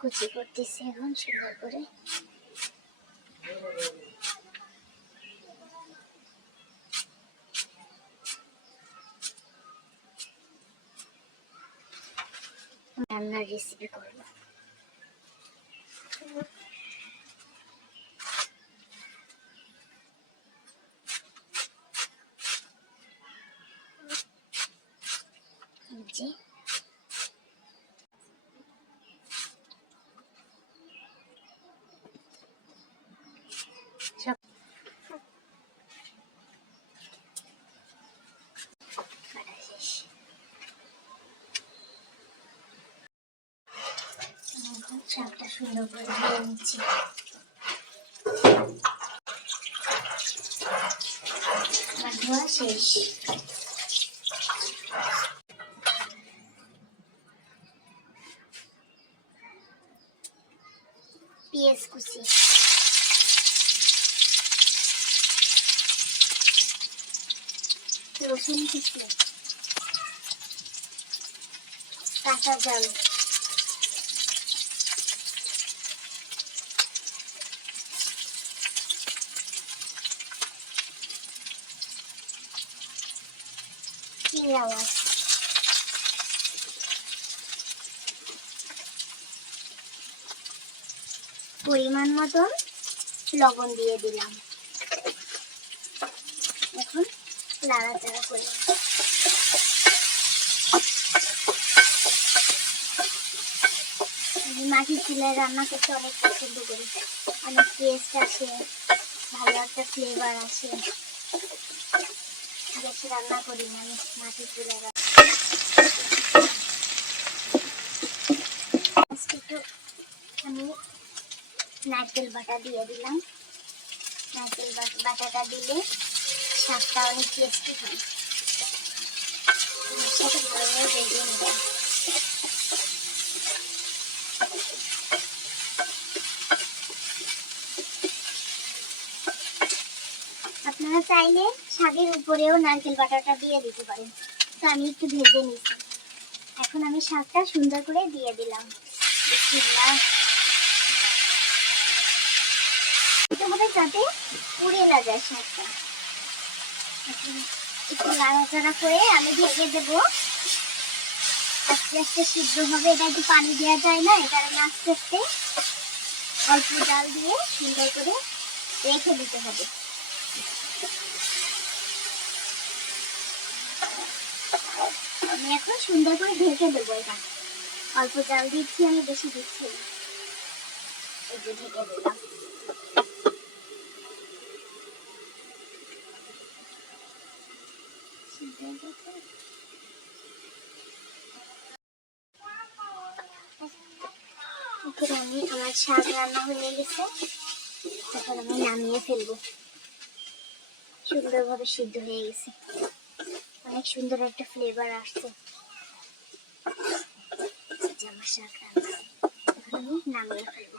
কুচি করতেছি এখন সুন্দর করে রান্নার রেসিপি করব এই শাকটা সুন্দর করে ধুয়ে নিচ্ছি। ধোয়া শেষ। পেঁয়াজ কুচি। রসুন কুচি। কাঁচা জল পেঁয়াজ পরিমাণ মতন লবণ দিয়ে দিলাম। এখন নাড়াচাড়া করে মাটির চুলায় রান্না করতে অনেক পছন্দ করি। অনেক টেস্ট আসে, ভালো একটা ফ্লেভার আসে। গ্যাসে রান্না করি আমি মাটি তুলে আমি নারকেল বাটা দিয়ে দিলাম। নারকেল বাটাটা দিলে শাকটা অনেক টেস্টি হয়। ভালোভাবে বেজে নেব আপনারা চাইলে শাকের উপরেও নারকেল বাটাটা দিয়ে দিতে পারেন। তো আমি একটু ভেজে নিচ্ছি। এখন আমি শাকটা সুন্দর করে দিয়ে দিলাম। যাতে পুড়ে না যায় শাকটা। একটু নাড়াচাড়া করে আমি ঢেকে দেবো। আস্তে আস্তে সিদ্ধ হবে। এটা একটু পানি দেওয়া যায় না এটা আমি আস্তে আস্তে অল্প জাল দিয়ে সুন্দর করে রেখে দিতে হবে। আমি এখন সুন্দর করে ঢেকে দেবো এটা। অল্প জাল দিচ্ছি, আমি বেশি দিচ্ছি এই ঢেকে দিলাম। আমি আমার শাক রান্না হয়ে গেছে। এখন আমি নামিয়ে ফেলব। সুন্দরভাবে সিদ্ধ হয়ে গেছে। অনেক সুন্দর একটা ফ্লেভার আসছে। জামা শাক আমি নামিয়ে ফেলব।